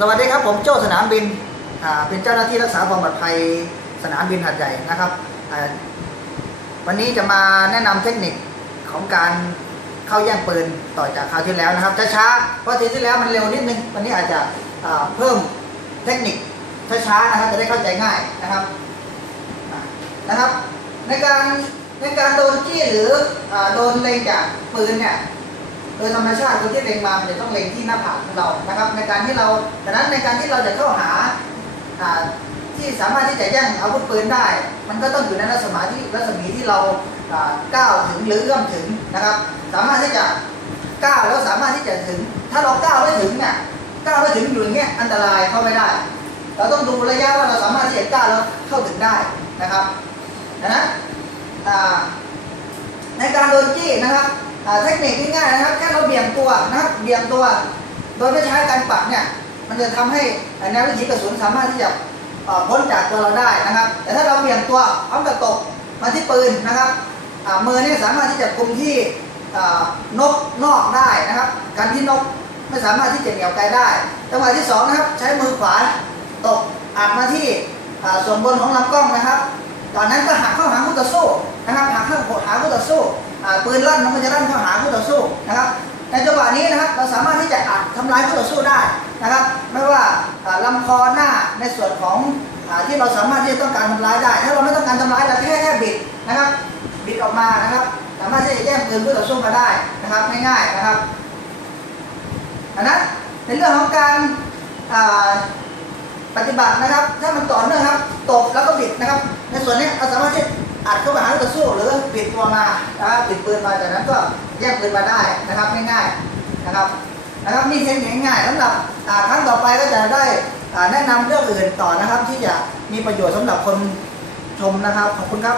สวัสดีครับผมโจ้สนามบินเป็นเจ้าหน้าที่รักษาความปลอดภัยสนามบินหัดใหญ่นะครับ วันนี้จะมาแนะนำเทคนิคของการเข้าแย่งปืนต่อจากคราวที่แล้วนะครับช้าๆเพราะทีที่แล้วมันเร็วนิดนึงวันนี้อาจจะเพิ่มเทคนิคช้าๆนะครับจะได้เข้าใจง่ายนะครับนะครับ ในการในการโดนจี้หรืออโดนเล็งจากปืนเนี่ย โดยธรรมชาติคนที่เล็งมามันจะต้องเล็งที่หน้าผากของเรานะครับ ในการที่เราดังนั้นในการที่เราจะเข้าหาที่สามารถที่จะแย่งอาวุธปืนได้ มันก็ต้องอยู่ในรัศมีที่รัศมีที่เราก้าวถึงหรือเอื้อมถึงนะครับ สามารถที่จะก้าวแล้วสามารถที่จะถึง ถ้าเราก้าวไม่ถึงเนี่ยก้าวไม่ถึงอยู่อย่างเงี้ยอันตรายเข้าไม่ได้ เราต้องดูระยะว่าเราสามารถที่จะก้าวแล้วเข้าถึงได้นะครับดังนั้นในการโดนจี้นะครับ เทคนิคง่ายๆนะครับ แค่เราเบี่ยงตัวนะครับเบี่ยงตัว โดยไม่ใช้การปัดเนี่ย มันจะทำให้แนววิถีกระสุนสามารถที่จะพ้นจากตัวเราได้นะครับ แต่ถ้าเราเบี่ยงตัวพร้อมกับตกมาที่ปืนนะครับมือนี่สามารถที่จะคุมที่นกนอกได้นะครับ การที่นกไม่สามารถที่จะเหนี่ยวไกลได้จังหวะที่สองนะครับใช้มือขวาตกอัดมาที่ส่วนบนของลำกล้องนะครับ ตอนนั้นก็หักเข้าหาคู่ต่อสู้นะครับหักเข้าหาคู่ต่อสู้ ปืนลั่นมันก็จะลั่นเข้าหาคู่ต่อสู้นะครับในจังหวะนี้นะครับเราสามารถที่จะอัดทำลายคู่ต่อสู้ได้นะครับ ไม่ว่าอ่าลำคอหน้าในส่วนของอที่เราสามารถที่จะต้องการทำร้ายได้ ถ้าเราไม่ต้องการทำร้ายเราแค่แค่บิดนะครับ บิดออกมานะครับ สามารถที่จะแย่งปืนคู่ต่อสู้มาได้นะครับง่ายๆนะครับอันนั้นในเรื่องของการปฏิบัตินะครับ ถ้ามันต่อเนื่องครับตบแล้วก็บิดนะครับ ในส่วนนี้เราสามารถที่ อัดเข้าไปหาคู่ต่อสู้หรือปิดตัวมานะครับปิดปืนมาจากนั้นก็แยกปืนมาได้นะครับง่ายๆนะครับนะครับนี่เทคนิคง่ายสำหรับครั้งต่อไปก็จะได้แนะนำเรื่องอื่นต่อนะครับ ที่จะมีประโยชน์สำหรับคนชมนะครับขอบคุณครับ